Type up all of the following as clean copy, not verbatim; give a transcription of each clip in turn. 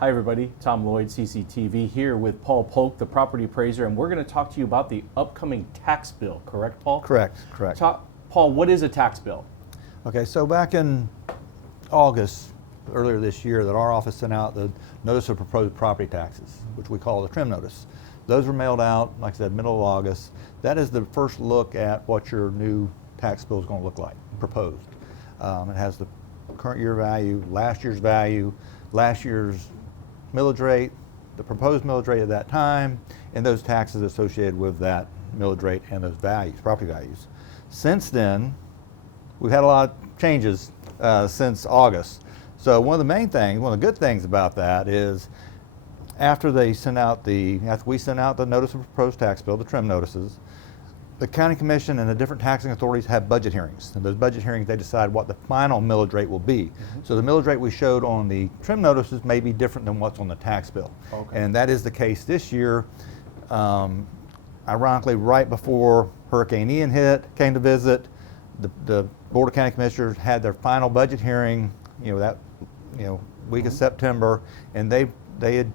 Hi everybody, Tom Lloyd, CCTV, here with Paul Polk, the property appraiser, and we're going to talk to you about the upcoming tax bill, correct, Paul? Correct. Paul, what is a tax bill? Okay, so back in August, earlier this year, that our office sent out the notice of proposed property taxes, which we call the trim notice. Those were mailed out, like I said, middle of August. That is the first look at what your new tax bill is going to look like, proposed. It has the current year value, last year's millage rate, the proposed millage rate at that time, and those taxes associated with that millage rate and those values, property values. Since then, we've had a lot of changes since August. So one of the good things about that is after we sent out the notice of proposed tax bill, the trim notices, the county commission and the different taxing authorities have budget hearings. And those budget hearings, they decide what the final millage rate will be. So the millage rate we showed on the trim notices may be different than what's on the tax bill. Okay. And that is the case this year. Ironically, right before Hurricane Ian came to visit, the Board of County Commissioners had their final budget hearing, week of September, and they had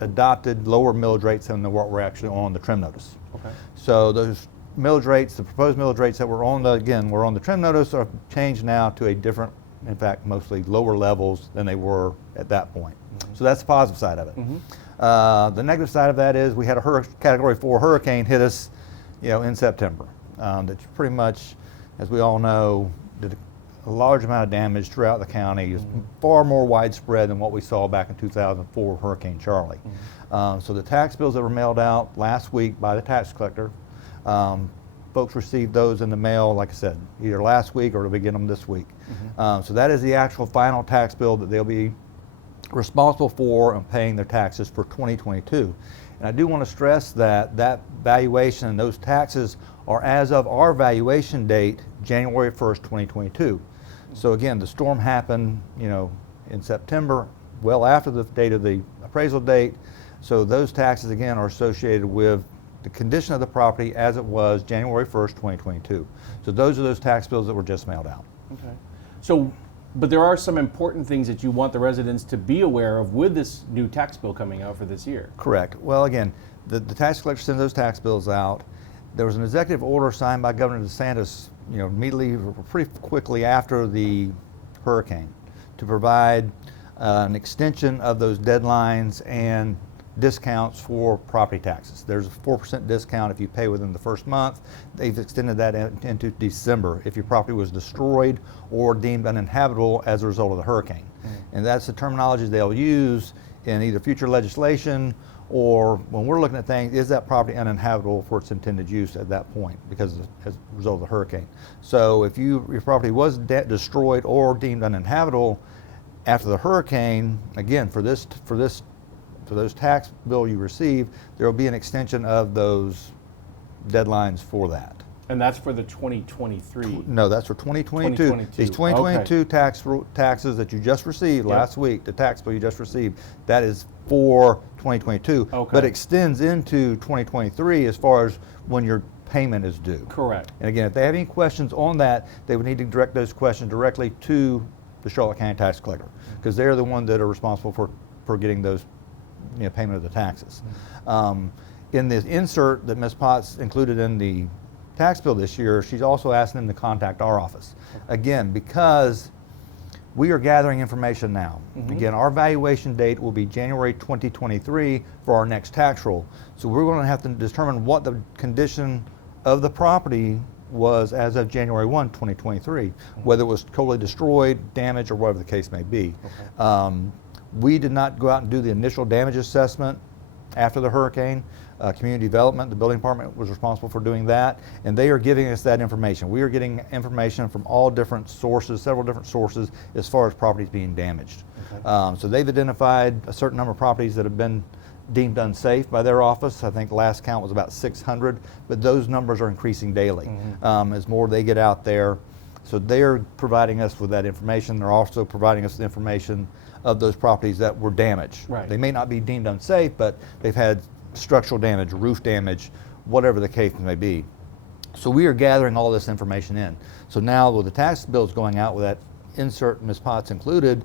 adopted lower millage rates than what were actually on the trim notice. Okay. So those millage rates, the proposed millage rates that were on the trim notice, are changed now to a different, in fact, mostly lower levels than they were at that point. So that's the positive side of it. The negative side of that is we had a Category 4 hurricane hit us, in September. That's pretty much, as we all know, did a large amount of damage throughout the county. It's far more widespread than what we saw back in 2004 Hurricane Charlie. So the tax bills that were mailed out last week by the tax collector, folks received those in the mail, like I said, either last week or they'll get them this week. So that is the actual final tax bill that they'll be responsible for and paying their taxes for 2022. And I do want to stress that that valuation and those taxes are as of our valuation date, January 1st, 2022. So again, the storm happened, in September, well after the date of the appraisal date. So those taxes, again, are associated with the condition of the property as it was January 1st, 2022. So those are those tax bills that were just mailed out. Okay. So, but there are some important things that you want the residents to be aware of with this new tax bill coming out for this year. Correct. Well, again, the tax collector sends those tax bills out. There was an executive order signed by Governor DeSantis, immediately, pretty quickly after the hurricane, to provide an extension of those deadlines and discounts for property taxes. There's a 4% discount if you pay within the first month. They've extended that into December if your property was destroyed or deemed uninhabitable as a result of the hurricane. And that's the terminology they'll use in either future legislation or when we're looking at things, is that property uninhabitable for its intended use at that point as a result of the hurricane. So if your property was destroyed or deemed uninhabitable after the hurricane, again, for those tax bill you receive, there will be an extension of those deadlines for that. And that's for the 2023? No, that's for 2022. 2022. These 2022 taxes that you just received last week, the tax bill you just received, that is for 2022, but extends into 2023 as far as when your payment is due. Correct. And again, if they have any questions on that, they would need to direct those questions directly to the Charlotte County Tax Collector, because they're the ones that are responsible for getting those payment of the taxes. In this insert that Ms. Potts included in the tax bill this year, she's also asking them to contact our office. Again, because we are gathering information now. Again, our valuation date will be January 2023 for our next tax roll. So we're going to have to determine what the condition of the property was as of January 1, 2023, whether it was totally destroyed, damaged, or whatever the case may be. We did not go out and do the initial damage assessment after the hurricane. Community Development, the building department, was responsible for doing that, and they are giving us that information. We are getting information from all different sources, several different sources, as far as properties being damaged. So they've identified a certain number of properties that have been deemed unsafe by their office. I think the last count was about 600, but those numbers are increasing daily as more they get out there. So they're providing us with that information. They're also providing us the information of those properties that were damaged. Right. They may not be deemed unsafe, but they've had structural damage, roof damage, whatever the case may be. So we are gathering all this information in. So now with the tax bills going out with that insert, Ms. Potts included,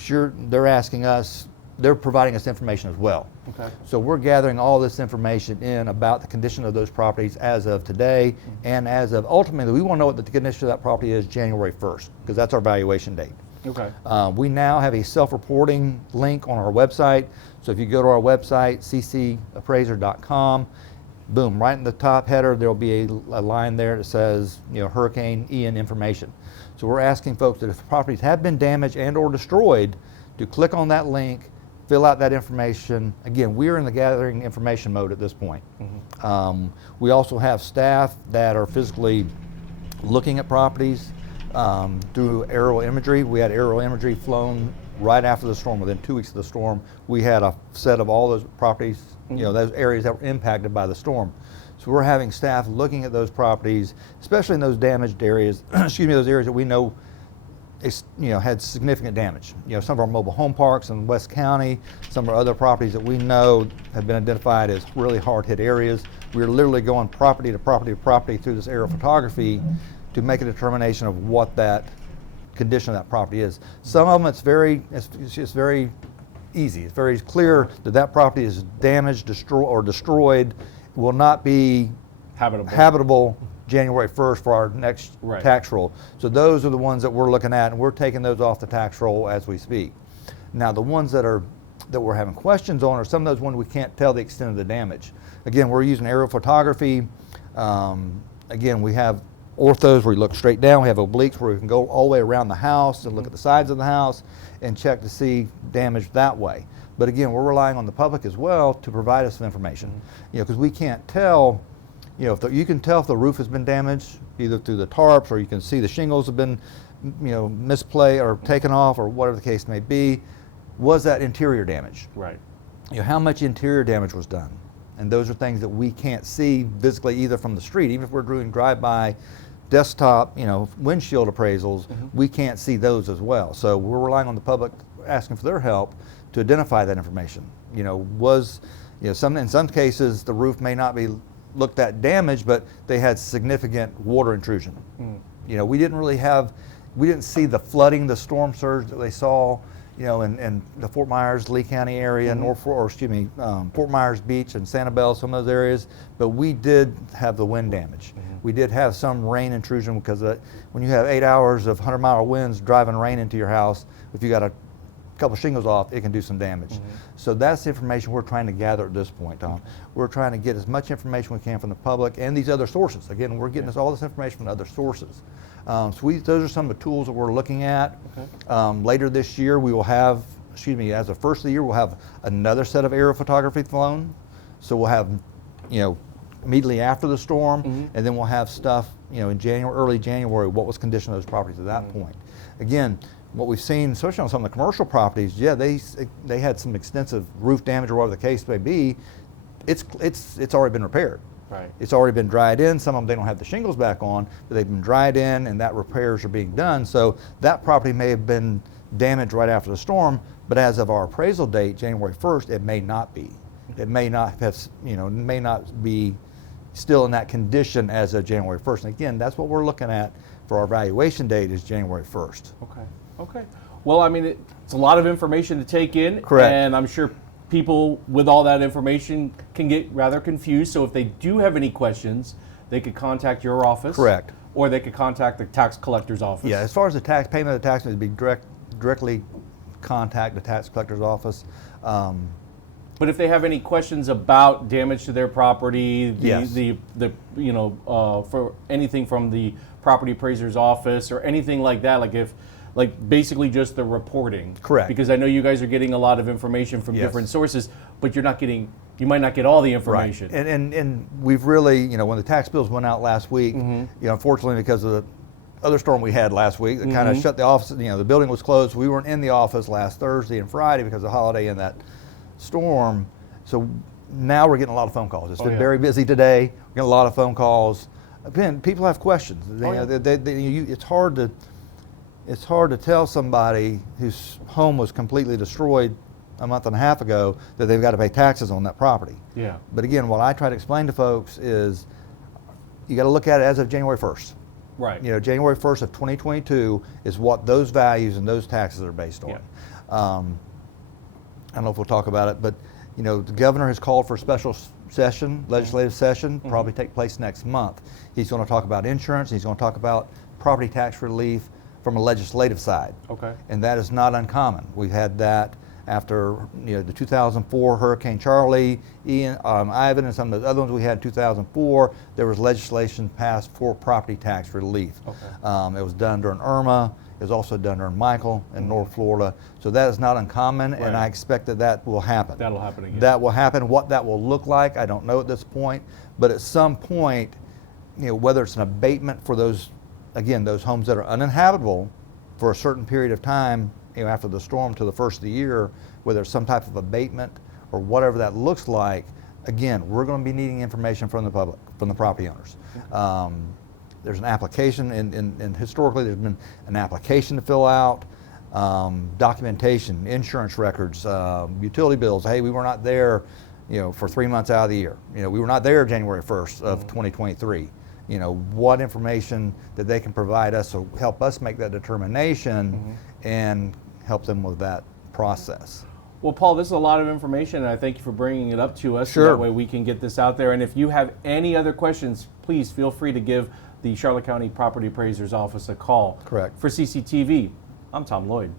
sure, they're asking us, they're providing us information as well. Okay. So we're gathering all this information in about the condition of those properties as of today, and as of ultimately, we want to know what the condition of that property is January 1st, because that's our valuation date. Okay. We now have a self-reporting link on our website. So if you go to our website, ccappraiser.com, boom, right in the top header, there'll be a line there that says, Hurricane Ian information. So we're asking folks that if the properties have been damaged and or destroyed, to click on that link, fill out that information. Again, we're in the gathering information mode at this point. We also have staff that are physically looking at properties through aerial imagery. We had aerial imagery flown right after the storm. Within 2 weeks of the storm, we had a set of all those properties, those areas that were impacted by the storm. So we're having staff looking at those properties, especially in those damaged areas, those areas that we know had significant damage. Some of our mobile home parks in West County, some of our other properties that we know have been identified as really hard hit areas. We're literally going property to property to property through this aerial photography to make a determination of what that condition of that property is. Some of them it's just very easy. It's very clear that that property is damaged, destroyed, will not be habitable January 1st for our next tax roll. So those are the ones that we're looking at, and we're taking those off the tax roll as we speak. Now the ones that we're having questions on are some of those ones we can't tell the extent of the damage. Again, we're using aerial photography. Again, we have orthos where you look straight down. We have obliques where we can go all the way around the house and look at the sides of the house and check to see damage that way. But again, we're relying on the public as well to provide us with information. Because we can't tell, you can tell if the roof has been damaged either through the tarps, or you can see the shingles have been, misplaced or taken off, or whatever the case may be. Was that interior damage? Right. How much interior damage was done? And those are things that we can't see physically either from the street. Even if we're doing drive-by desktop, windshield appraisals, we can't see those as well. So we're relying on the public, asking for their help to identify that information. In some cases the roof may not be looked at damaged, but they had significant water intrusion. We didn't see the flooding, the storm surge that they saw, in the Fort Myers, Lee County area, Fort Myers Beach and Sanibel, some of those areas, but we did have the wind damage. We did have some rain intrusion, because when you have 8 hours of 100-mile winds driving rain into your house, if you got a couple shingles off, it can do some damage. So that's the information we're trying to gather at this point, Tom. We're trying to get as much information we can from the public and these other sources. Again, we're getting all this information from other sources. Those are some of the tools that we're looking at. Later this year, we will have, as the first of the year, we'll have another set of aerial photography flown. So we'll have, immediately after the storm, and then we'll have stuff, in early January, what was condition of those properties at that point. Again, what we've seen, especially on some of the commercial properties, they had some extensive roof damage or whatever the case may be. It's already been repaired. Right. It's already been dried in. Some of them, they don't have the shingles back on, but they've been dried in, and that repairs are being done. So that property may have been damaged right after the storm, but as of our appraisal date, January 1st, it may not be. It may not have, may not be still in that condition as of January 1st. And again, that's what we're looking at for our valuation date, is January 1st. Okay. Well, I mean, it's a lot of information to take in. Correct. And I'm sure people with all that information can get rather confused. So if they do have any questions, they could contact your office. Correct. Or they could contact the tax collector's office. Yeah, as far as the tax payment of the tax, it'd be directly contact the tax collector's office. But if they have any questions about damage to their property, Yes. For anything from the property appraiser's office or anything like that, like basically just the reporting. Correct. Because I know you guys are getting a lot of information from Yes. different sources, but you might not get all the information. Right. And we've really, when the tax bills went out last week, unfortunately because of the other storm we had last week that kind of shut the office, the building was closed. We weren't in the office last Thursday and Friday because of the holiday and that storm. So now we're getting a lot of phone calls. It's been very busy today. We're getting a lot of phone calls. Again, people have questions. It's hard to tell somebody whose home was completely destroyed a month and a half ago that they've got to pay taxes on that property. Yeah. But again, what I try to explain to folks is you got to look at it as of January 1st. Right. January 1st of 2022 is what those values and those taxes are based on. Yeah. I don't know if we'll talk about it, but you know, the governor has called for a special session, legislative session, probably take place next month. He's going to talk about insurance. He's going to talk about property tax relief from a legislative side. Okay. And that is not uncommon. We've had that after the 2004 Hurricane Charlie, Ivan, and some of the other ones we had in 2004. There was legislation passed for property tax relief. Okay. It was done during Irma. It was also done during Michael in North Florida. So that is not uncommon, and I expect that will happen. That'll happen again. That will happen. What that will look like, I don't know at this point. But at some point, whether it's an abatement for those, again, those homes that are uninhabitable for a certain period of time, after the storm to the first of the year, whether it's some type of abatement or whatever that looks like, again, we're going to be needing information from the public, from the property owners. There's an application, and historically there's been an application to fill out, documentation, insurance records, utility bills. Hey, we were not there, for 3 months out of the year. We were not there January 1st of 2023. What information that they can provide us to help us make that determination and help them with that process. Well, Paul, this is a lot of information, and I thank you for bringing it up to us. Sure. So that way we can get this out there. And if you have any other questions, please feel free to give the Charlotte County Property Appraiser's Office a call. Correct. For CCTV, I'm Tom Lloyd.